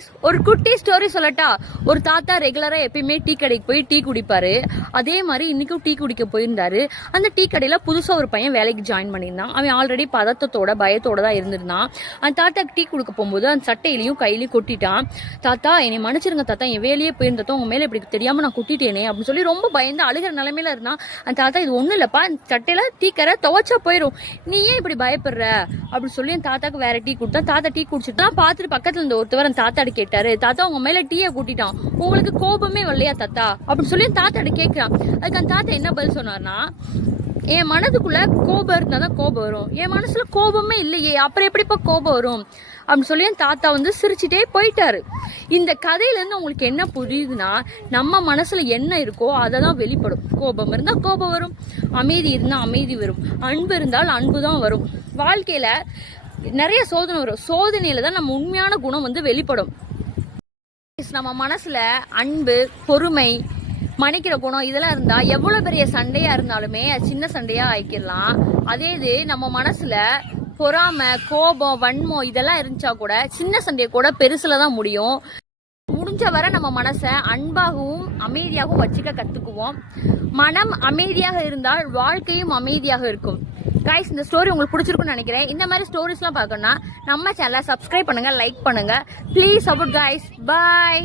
Guys, ஒரு குட்டி story சொல்லட்டா. ஒரு தாத்தா ரெகுலரா எப்பயுமே டீ கடைக்கு போய் டீ குடிப்பாரு. அதே மாதிரி இன்னைக்கும் டீ குடிக்க போயிருந்தாரு. அந்த டீ கடையில புதுசா ஒரு பையன் வேலைக்கு ஜாயின் பண்ணியிருந்தான். அவன் ஆல்ரெடி பதத்தத்தோட பயத்தோட தான் இருந்திருந்தான். அந்த தாத்தாக்கு டீ கொடுக்க போகும்போது அந்த சட்டையிலையும் கையிலையும் கொட்டிட்டான். தாத்தா என்னை மன்னிச்சிருங்க தாத்தா, என் வேலையே போயிருந்தோம், உங்க மேல இப்படி தெரியாம நான் கொட்டிட்டேனே அப்படின்னு சொல்லி ரொம்ப பயந்து அழுகிற நிலைமையில இருந்தான். அந்த தாத்தா இது ஒண்ணும் இல்லப்பா, அந்த சட்டையில டீ கரை துவைச்சா போயிடும், நீ ஏன் இப்படி பயப்படுற அப்படின்னு சொல்லி அந்த தாத்தாக்கு வேற டீ கொடுத்தான். தாத்தா டீ குடிச்சுட்டு பார்த்துட்டு பக்கத்துல இருந்த ஒருத்தவர் அந்த தாத்தாடி கேட்டாரு, தாத்தா உங்க மேல டீயை கூட்டிட்டான், உங்களுக்கு கோபமே வரலையா தாத்தா அப்படின்னு சொல்லி தாத்தாடி கேட்கிறான். அதுக்கு அந்த தாத்தா என்ன பதில் சொன்னார்னா, என் மனதுக்குள்ள கோபம் இருந்தாதான் கோபம் வரும், என் மனசுல கோபமே இல்லையே, அப்புறம் எப்படிப்பா கோபம் வரும் அப்படின்னு சொல்லி தாத்தா சிரிச்சுட்டே போயிட்டாரு. இந்த கதையில இருந்து உங்களுக்கு என்ன புரியுதுன்னா, நம்ம மனசுல என்ன இருக்கோ அததான் வெளிப்படும். கோபம் இருந்தா கோபம் வரும், அமைதி இருந்தா அமைதி வரும், அன்பு இருந்தால் அன்பு தான் வரும். வாழ்க்கையில நிறைய சோதனை வரும், சோதனையில தான் நம்ம உண்மையான குணம் வெளிப்படும். நம்ம மனசுல அன்பு, பொறுமை, மன்னிக்கிற குணம் இதெல்லாம் இருந்தா எவ்வளவு பெரிய சண்டையா இருந்தாலுமே சின்ன சண்டையா ஆக்கிடலாம். அதே இது நம்ம மனசுல பொறாமை, கோபம், வன்மம் இதெல்லாம் இருந்துச்சா கூட சின்ன சண்டையை கூட பெருசுலதான் முடியும். முடிஞ்ச வரை நம்ம மனசை அன்பாகவும் அமைதியாகவும் வச்சுக்க கத்துக்குவோம். மனம் அமைதியாக இருந்தால் வாழ்க்கையும் அமைதியாக இருக்கும். கைஸ், இந்த ஸ்டோரி உங்களுக்கு பிடிச்சிருக்குன்னு நினைக்கிறேன். இந்த மாதிரி ஸ்டோரிஸ்லாம் பார்க்கணும்னா நம்ம சேனலை சப்ஸ்கிரைப் பண்ணுங்க, லைக் பண்ணுங்க. Please support guys. பாய்.